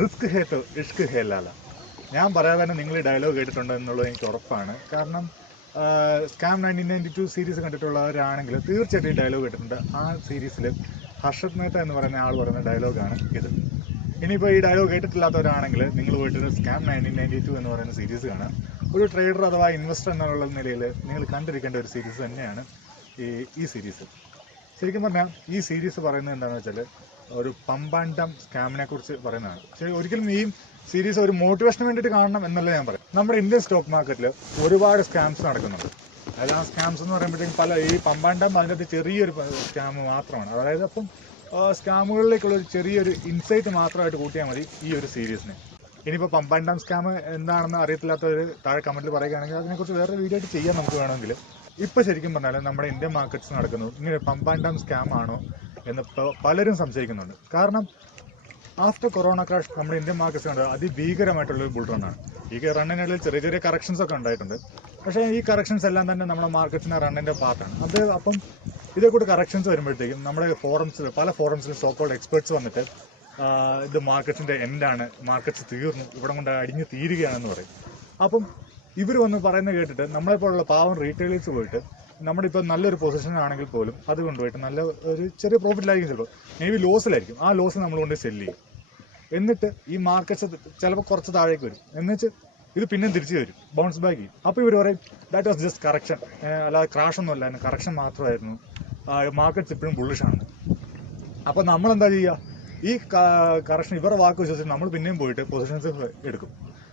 Risk ഹേ തോ ഇഷ്ക് ഹേ ലാല. ഞാൻ പറയാതെ തന്നെ നിങ്ങൾ ഈ ഡയലോഗ് കേട്ടിട്ടുണ്ട് എന്നുള്ളത് എനിക്ക് ഉറപ്പാണ്. കാരണം സ്കാം 1992 സീരീസ് കണ്ടിട്ടുള്ളവരാണെങ്കിൽ തീർച്ചയായിട്ടും ഈ ഡയലോഗ് കേട്ടിട്ടുണ്ട്. ആ സീരീസിൽ ഹർഷത് മേത്ത എന്ന് പറയുന്ന ആൾ പറയുന്ന ഡയലോഗാണ് ഇത്. ഇനിയിപ്പോൾ ഈ ഡയലോഗ് കേട്ടിട്ടില്ലാത്തവരാണെങ്കിൽ നിങ്ങൾ പോയിട്ട് സ്കാം 1992 എന്ന് പറയുന്ന സീരീസ് കാണാം. ഒരു ട്രേഡർ അഥവാ ഇൻവെസ്റ്റർ എന്നുള്ള നിലയിൽ നിങ്ങൾ കണ്ടിരിക്കേണ്ട ഒരു സീരീസ് തന്നെയാണ് ഈ സീരീസ്. ശരിക്കും പറഞ്ഞാൽ ഈ സീരീസ് പറയുന്നത് എന്താണെന്ന് വെച്ചാൽ ഒരു പമ്പാൻഡം സ്കാമിനെ കുറിച്ച് പറയുന്നതാണ്. പക്ഷേ ഒരിക്കലും ഈ സീരീസ് ഒരു മോട്ടിവേഷന് വേണ്ടിയിട്ട് കാണണം എന്നല്ല ഞാൻ പറയും. നമ്മുടെ ഇന്ത്യൻ സ്റ്റോക്ക് മാർക്കറ്റിൽ ഒരുപാട് സ്കാംസ് നടക്കുന്നുണ്ട്. അതായത് ആ സ്കാംസ് എന്ന് പറയുമ്പോഴത്തേക്കും ഈ പമ്പാൻഡം അതിൻ്റെ ചെറിയൊരു സ്കാം മാത്രമാണ്. അതായത് അപ്പം സ്കാമുകളിലേക്കുള്ള ഒരു ചെറിയൊരു ഇൻസൈറ്റ് മാത്രമായിട്ട് കൂട്ടിയാൽ മതി ഈ ഒരു സീരീസിന്. ഇനിയിപ്പോൾ പമ്പാൻഡം സ്കാം എന്താണെന്ന് അറിയത്തില്ലാത്തവർ താഴെ കമൻറ്റിൽ പറയുകയാണെങ്കിൽ അതിനെക്കുറിച്ച് വേറെ വീഡിയോ ആയിട്ട് ചെയ്യാൻ നമുക്ക് വേണമെങ്കിൽ. ഇപ്പോൾ ശരിക്കും പറഞ്ഞാൽ നമ്മുടെ ഇന്ത്യൻ മാർക്കറ്റ്സ് നടക്കുന്നത് ഇങ്ങനെ പമ്പാൻഡം സ്കാം ആണോ എന്ന് പലരും സംശയിക്കുന്നുണ്ട്. കാരണം ആഫ്റ്റർ കൊറോണ ക്രാഷ് നമ്മുടെ ഇന്ത്യൻ മാർക്കറ്റ്സ് കണ്ടത് അതിഭീകരമായിട്ടുള്ളൊരു ബുൾ റണ്ണാണ്. ഈ റണ്ണിനിടയിൽ ചെറിയ ചെറിയ കറക്ഷൻസ് ഒക്കെ ഉണ്ടായിട്ടുണ്ട്. പക്ഷേ ഈ കറക്ഷൻസ് എല്ലാം തന്നെ നമ്മുടെ മാർക്കറ്റ്സിൻ്റെ റണ്ണിൻ്റെ പാർട്ടാണ്. അപ്പം ഇതേക്കൂട്ട് കറക്ഷൻസ് വരുമ്പോഴത്തേക്കും നമ്മുടെ പല ഫോറംസിൽ സോക്കോൾഡ് എക്സ്പെർട്സ് വന്നിട്ട് ഇത് മാർക്കറ്റിൻ്റെ എൻഡാണ്, മാർക്കറ്റ്സ് തീർന്നു, ഇവിടെ കൊണ്ട് അടിഞ്ഞ് തീരുകയാണെന്ന് പറയും. അപ്പം ഇവർ വന്ന് പറയുന്നത് കേട്ടിട്ട് നമ്മളെപ്പോലുള്ള പാവം റീറ്റെയിലേഴ്സ് പോയിട്ട് നമ്മുടെ ഇപ്പോൾ നല്ലൊരു പൊസിഷനാണെങ്കിൽ പോലും അത് കൊണ്ടുപോയിട്ട് നല്ല ഒരു ചെറിയ പ്രോഫിറ്റിലായിരിക്കും, ചിലപ്പോൾ മേ ബി ലോസിലായിരിക്കും. ആ ലോസ് നമ്മൾ കൊണ്ട് സെല്ല് ചെയ്യും. എന്നിട്ട് ഈ മാർക്കറ്റ്സ് ചിലപ്പോൾ കുറച്ച് താഴേക്ക് വരും. എന്നുവെച്ച് ഇത് പിന്നെ തിരിച്ചു വരും, ബൗൺസ് ബാക്ക് ചെയ്യും. അപ്പോൾ ഇവർ പറയും ദാറ്റ് വാസ് ജസ്റ്റ് കറക്ഷൻ, അല്ലാതെ ക്രാഷൊന്നും അല്ലായിരുന്നു, കറക്ഷൻ മാത്രമായിരുന്നു, മാർക്കറ്റ്സ് ഇപ്പോഴും ബുള്ളിഷാണ്. അപ്പോൾ നമ്മളെന്താ ചെയ്യുക? ഈ കറക്ഷൻ ഇവരുടെ വാക്ക് വിശ്വസിച്ച് നമ്മൾ പിന്നെയും പോയിട്ട് പൊസിഷൻസ് എടുക്കും.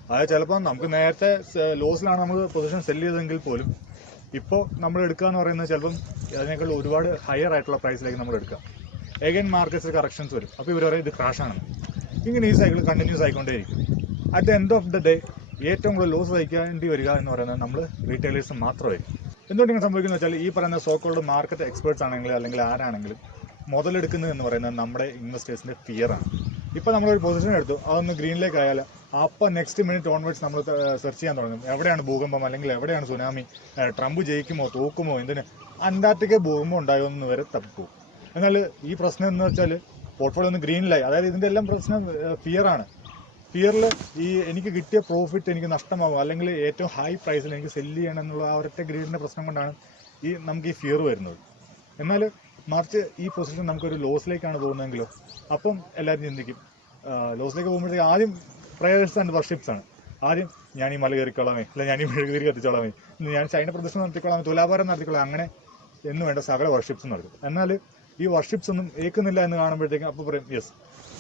അതായത് ചിലപ്പോൾ നമുക്ക് നേരത്തെ ലോസിലാണ് നമ്മൾ പൊസിഷൻ സെല്ല് ചെയ്തതെങ്കിൽ പോലും ഇപ്പോൾ നമ്മൾ എടുക്കുക എന്ന് പറയുന്നത് ചിലപ്പം അതിനേക്കാൾ ഒരുപാട് ഹയർ ആയിട്ടുള്ള പ്രൈസിലേക്ക് നമ്മൾ എടുക്കുക. എഗൈൻ മാർക്കറ്റ്സിൽ കറക്ഷൻസ് വരും. അപ്പോൾ ഇവർ പറയും ഇത് ക്രാഷാണെന്ന്. ഇങ്ങനെ ഈ സൈക്കിൾ കണ്ടിന്യൂസ് ആയിക്കൊണ്ടേയിരിക്കും. At the end of the day ഏറ്റവും കൂടുതൽ ലോസ് സഹിക്കേണ്ടി വരിക എന്ന് പറയുന്നത് നമ്മൾ റീറ്റെയിലേഴ്സ് മാത്രമായിരിക്കും. എന്തുകൊണ്ട് ഇങ്ങനെ സംഭവിക്കുന്നത് വെച്ചാൽ ഈ പറയുന്ന സോക്കോൾഡ് മാർക്കറ്റ് എക്സ്പേർട്സ് ആണെങ്കിലും അല്ലെങ്കിൽ ആരാണെങ്കിലും മുതലെടുക്കുന്നത് എന്ന് പറയുന്നത് നമ്മുടെ ഇൻവെസ്റ്റേഴ്സിൻ്റെ ഫിയറാണ്. ഇപ്പോൾ നമ്മളൊരു പൊസിഷൻ എടുത്തു, അതൊന്ന് ഗ്രീനിലേക്ക് ആയാൽ അപ്പോൾ നെക്സ്റ്റ് മിനിറ്റ് ഓൺവേർഡ്സ് നമ്മൾ സെർച്ച് ചെയ്യാൻ തുടങ്ങും. എവിടെയാണ് ഭൂകമ്പം, അല്ലെങ്കിൽ എവിടെയാണ് സുനാമി, ട്രംപ് ജയിക്കുമോ തോക്കുമോ, എന്തിന് അന്റാർട്ടിക്ക ഭൂകമ്പം ഉണ്ടായോ എന്ന് വരെ തപ്പിപ്പോകും. എന്നാൽ ഈ പ്രശ്നം എന്ന് വെച്ചാൽ പോർട്ട്ഫോളിയോ ഒന്ന് ഗ്രീനിലായി. അതായത് ഇതിൻ്റെ എല്ലാം പ്രശ്നം ഫിയറാണ്. ഫിയറിൽ എനിക്ക് കിട്ടിയ പ്രോഫിറ്റ് എനിക്ക് നഷ്ടമാകും, അല്ലെങ്കിൽ ഏറ്റവും ഹൈ പ്രൈസിൽ എനിക്ക് സെല്ല് ചെയ്യണം എന്നുള്ള ആ ഒരൊറ്റ ഗ്രീഡിൻ്റെ പ്രശ്നം കൊണ്ടാണ് നമുക്ക് ഈ ഫിയർ വരുന്നത്. എന്നാൽ മറിച്ച് ഈ പൊസിഷൻ നമുക്കൊരു ലോസിലേക്കാണ് പോകുന്നതെങ്കിലോ അപ്പം എല്ലാവരും ചിന്തിക്കും. ലോസിലേക്ക് പോകുമ്പോഴത്തേക്ക് ആദ്യം പ്രേയേഴ്സ് ആൻഡ് വർഷിപ്സ് ആണ്. ആദ്യം ഞാൻ ഈ മല കയറിക്കോളാമേ, അല്ലെങ്കിൽ ഞാൻ ഈ മെഴുകുതിരി കത്തിച്ചോളാമേ, ഞാൻ ചൈന പ്രദർശനം നടത്തിക്കോളാമേ, തുലാഭാരം നടത്തിക്കോളാം, അങ്ങനെ എന്ന് വേണ്ട സകല വർഷിപ്സും നടക്കും. എന്നാൽ ഈ വർഷിപ്സ് ഒന്നും ഏൽക്കുന്നില്ല എന്ന് കാണുമ്പോഴത്തേക്കും അപ്പോൾ പറയും yes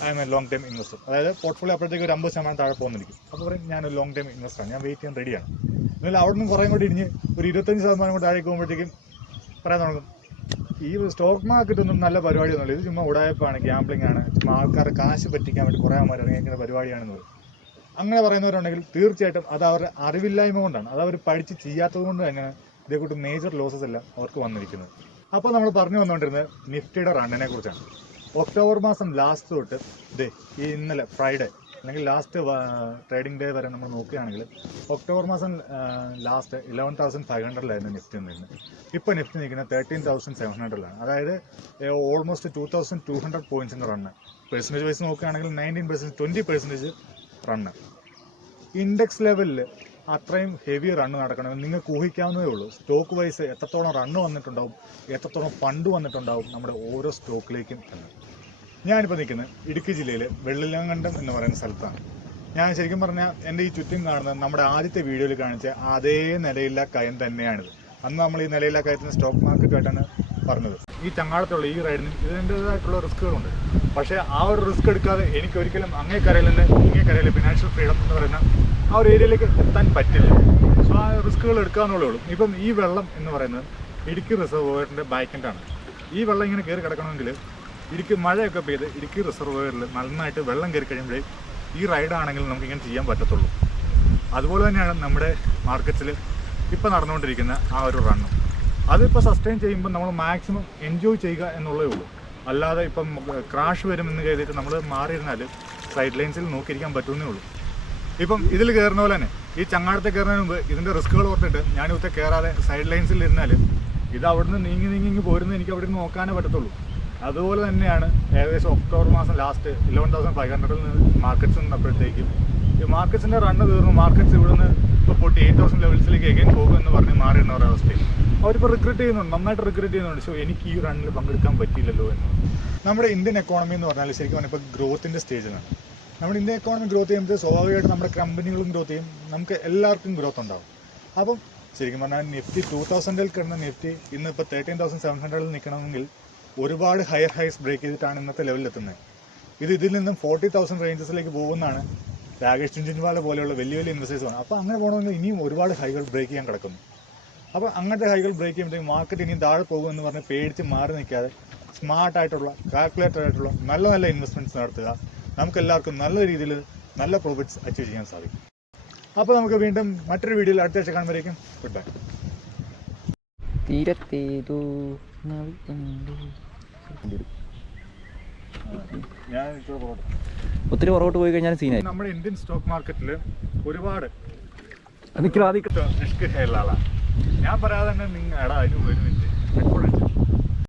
I M A long time investor. അതായത് പോർട്ട്ഫോളിയോ അപ്പോഴത്തേക്ക് ഒരു 50% താഴെ പോകുന്നിരിക്കും. അപ്പോൾ പറയും ഞാനൊരു ലോങ് ടൈം ഇൻവെസ്റ്ററാണ്, ഞാൻ വെയിറ്റ് ചെയ്യാൻ റെഡിയാണ്. എന്നാൽ അവിടെ നിന്ന് കുറേ കൂടി ഇടിഞ്ഞ് ഒരു 25% കൂടെ താഴേക്ക് പോകുമ്പോഴത്തേക്കും പറയാൻ തുടങ്ങും ഈ സ്റ്റോക്ക് മാർക്കറ്റ് ഒന്നും നല്ല പരിപാടിയൊന്നുമില്ല, ഇത് ചുമ്മാ ഉടായ്പാണ്, ഗ്യാംബ്ലിംഗ് ആണ്, ആൾക്കാരെ കാശ് പറ്റിക്കാൻ വേണ്ടി കുറേ ആൾക്കാർ ഇറങ്ങിയിരിക്കുന്ന പരിപാടിയാണെന്ന്. അങ്ങനെ പറയുന്നവരുണ്ടെങ്കിൽ തീർച്ചയായിട്ടും അത് അവരുടെ അറിവില്ലായ്മ കൊണ്ടാണ്, അത് അവർ പഠിച്ച് ചെയ്യാത്തത് കൊണ്ട് തന്നെയാണ് ഇതേക്കൂട്ട് മേജർ ലോസസ് എല്ലാം അവർക്ക് വന്നിരിക്കുന്നത്. അപ്പോൾ നമ്മൾ പറഞ്ഞു വന്നുകൊണ്ടിരുന്നത് നിഫ്റ്റിയുടെ റണ്ണിനെ കുറിച്ചാണ്. ഒക്ടോബർ മാസം ലാസ്റ്റ് തൊട്ട് ഈ ഇന്നലെ ഫ്രൈഡേ അല്ലെങ്കിൽ ലാസ്റ്റ് ട്രേഡിംഗ് ഡേ വരെ നമ്മൾ നോക്കുകയാണെങ്കിൽ ഒക്ടോബർ മാസം ലാസ്റ്റ് 11,500 നിഫ്റ്റി നിന്നത്. ഇപ്പോൾ നിഫ്റ്റി നിൽക്കുന്നത് 13,700. അതായത് ഓൾമോസ്റ്റ് 2,200 പോയിൻറ്റ്സിൻ്റെ റണ്ണ്. പെർസെൻറ്റേജ് വൈസ് നോക്കുകയാണെങ്കിൽ 19%, 20% റണ്ണ്. ഇൻഡെക്സ് ലെവലിൽ അത്രയും ഹെവി റണ്ണ് നടക്കണമെങ്കിൽ നിങ്ങൾക്ക് ഊഹിക്കാവുന്നതേ ഉള്ളൂ സ്റ്റോക്ക് വൈസ് എത്രത്തോളം റണ്ണ് വന്നിട്ടുണ്ടാവും, എത്രത്തോളം ഫണ്ട് വന്നിട്ടുണ്ടാവും നമ്മുടെ ഓരോ സ്റ്റോക്കിലേക്കും എന്ന്. ഞാനിപ്പോൾ നിൽക്കുന്നത് ഇടുക്കി ജില്ലയിൽ വെള്ളിലങ്കണ്ടം എന്ന് പറയുന്ന സ്ഥലത്താണ്. ഞാൻ ശരിക്കും പറഞ്ഞാൽ എൻ്റെ ഈ ചുറ്റും കാണുന്നത് നമ്മുടെ ആദ്യത്തെ വീഡിയോയിൽ കാണിച്ച അതേ നിലയില്ല കയം തന്നെയാണിത്. അന്ന് നമ്മൾ ഈ നിലയില്ല കയത്തിന് സ്റ്റോക്ക് മാർക്കറ്റുമായിട്ടാണ് പറഞ്ഞത്. ഈ ചങ്ങാടത്തുള്ള ഈ റൈഡിന് ഇതിൻ്റേതായിട്ടുള്ള റിസ്ക്കുകളുണ്ട്. പക്ഷേ ആ ഒരു റിസ്ക് എടുക്കാതെ എനിക്കൊരിക്കലും അങ്ങേ കരയിൽ നിന്ന് ഇങ്ങേ കരയിൽ ഫിനാൻഷ്യൽ ഫ്രീഡം എന്ന് പറയുന്ന ആ ഒരു ഏരിയയിലേക്ക് എത്താൻ പറ്റില്ല. സോ ആ റിസ്ക്കുകൾ എടുക്കാന്നുള്ളേ ഉള്ളൂ. ഇപ്പം ഈ വെള്ളം എന്ന് പറയുന്നത് ഇടുക്കി റിസർവോയറിൻ്റെ ബാക്കെൻഡാണ്. ഈ വെള്ളം ഇങ്ങനെ കയറി കിടക്കണമെങ്കിൽ ഇടുക്കി മഴയൊക്കെ പെയ്ത് ഇടുക്കി റിസർവോയറിൽ നന്നായിട്ട് വെള്ളം കയറി കഴിയുമ്പോഴേ ഈ റൈഡാണെങ്കിൽ നമുക്കിങ്ങനെ ചെയ്യാൻ പറ്റത്തുള്ളൂ. അതുപോലെ തന്നെയാണ് നമ്മുടെ മാർക്കറ്റിൽ ഇപ്പോൾ നടന്നുകൊണ്ടിരിക്കുന്ന ആ ഒരു റണ്ണും. അതിപ്പോൾ സസ്റ്റെയിൻ ചെയ്യുമ്പോൾ നമ്മൾ മാക്സിമം എൻജോയ് ചെയ്യുക എന്നുള്ളതേ ഉള്ളൂ. അല്ലാതെ ഇപ്പം ക്രാഷ് വരുമെന്ന് കരുതിയിട്ട് നമ്മൾ മാറിയിരുന്നാൽ സൈഡ് ലൈൻസിൽ നോക്കിയിരിക്കാൻ പറ്റുന്നേ ഉള്ളൂ. ഇപ്പം ഇതിൽ കയറുന്ന പോലെ തന്നെ ഈ ചങ്ങാടത്തെ കയറുന്നതിന് മുമ്പ് ഇതിൻ്റെ റിസ്ക്കുകൾ ഓർത്തിട്ട് ഞാനിവിടുത്തെ കയറാതെ സൈഡ് ലൈൻസിൽ ഇരുന്നാൽ ഇത് അവിടുന്ന് നീങ്ങി പോരുന്നത് എനിക്ക് അവിടെ നിന്ന് നോക്കാനേ പറ്റത്തുള്ളൂ. അതുപോലെ തന്നെയാണ് ഏകദേശം ഒക്ടോബർ മാസം ലാസ്റ്റ് 11,500 മാർക്കറ്റ്സ് നിന്നപ്പോഴത്തേക്കും ഈ മാർക്കറ്റ്സിൻ്റെ റണ്ണ് തീർന്നു. മാർക്കറ്റ്സ് ഇവിടുന്ന് ഇപ്പോൾ പൊട്ടി 8,000 ലെവൽസിലേക്ക് എഗൈൻ പോകുമെന്ന് പറഞ്ഞ് മാറിയെന്ന ഒരവസ്ഥയിൽ അവരിപ്പോൾ റിഗ്രറ്റ് ചെയ്യുന്നുണ്ട്, നന്നായിട്ട് റിഗ്രറ്റ് ചെയ്യുന്നുണ്ട്. സോ എനിക്ക് ഈ റണ്ണിൽ പങ്കെടുക്കാൻ പറ്റിയില്ലല്ലോ എന്ന്. നമ്മുടെ ഇന്ത്യൻ എക്കോണമി എന്ന് പറഞ്ഞാൽ ശരിക്കും പറഞ്ഞാൽ ഇപ്പോൾ ഗ്രോത്തിൻ്റെ സ്റ്റേജിലാണ്. നമ്മുടെ ഇന്ത്യൻ എക്കോണമി ഗ്രോത്ത് ചെയ്യുമ്പോൾ സ്വാഭാവികമായിട്ട് നമ്മുടെ കമ്പനികളും ഗ്രോത്ത് ചെയ്യും, നമുക്ക് എല്ലാവർക്കും ഗ്രോത്ത് ഉണ്ടാവും. അപ്പം ശരിക്കും പറഞ്ഞാൽ നിഫ്റ്റി 2000-ൽ കിടന്ന നിഫ്റ്റി ഇന്നിപ്പോൾ 13,700-ൽ നിൽക്കണമെങ്കിൽ ഒരുപാട് ഹയർ ഹൈസ് ബ്രേക്ക് ചെയ്തിട്ടാണ് ഇന്നത്തെ ലെവലിലെത്തുന്നത്. ഇതിൽ നിന്നും 40,000 റേഞ്ചസിലേക്ക് പോകുന്നതാണ് രാകേഷ് ജുൻജുൻവാല പോലെയുള്ള വലിയ വലിയ ഇൻവെസ്റ്റേഴ്സ് ആണ്. അപ്പോൾ അങ്ങനെ പോകണമെങ്കിൽ ഇനിയും ഒരുപാട് ഹൈകൾ ബ്രേക്ക് ചെയ്യാൻ കിടക്കുന്നു. അപ്പോൾ അങ്ങനത്തെ ഹൈകൾ ബ്രേക്ക് ചെയ്യുമ്പോഴത്തേക്കും മാർക്കറ്റ് ഇനിയും താഴെ പോകുമെന്ന് പറഞ്ഞ് പേടിച്ച് മാറി നിൽക്കാതെ സ്മാർട്ടായിട്ടുള്ള കാൽക്കുലേറ്റഡ് ആയിട്ടുള്ള നല്ല നല്ല ഇൻവെസ്റ്റ്മെൻറ്റ്സ് നടത്തുക. നമുക്കെല്ലാവർക്കും നല്ല രീതിയിൽ നല്ല പ്രോഫിറ്റ്സ് അച്ചീവ് ചെയ്യാൻ സാധിക്കും. അപ്പോൾ നമുക്ക് വീണ്ടും മറ്റൊരു വീഡിയോയിൽ അടുത്ത ആഴ്ച കാണുമ്പോഴേക്കും ഗുഡ് ബൈ. ഒത്തിരി പുറകോട്ട് പോയി കഴിഞ്ഞാൽ സീനായി. നമ്മുടെ ഇന്ത്യൻ സ്റ്റോക്ക് മാർക്കറ്റിൽ ഒരുപാട് റിസ്ക് ഹെയറുള്ള ആളാണ്. ഞാൻ പറയാതെ തന്നെ നിങ്ങൾ എടാ അതിന് ഒരു മിനിറ്റ്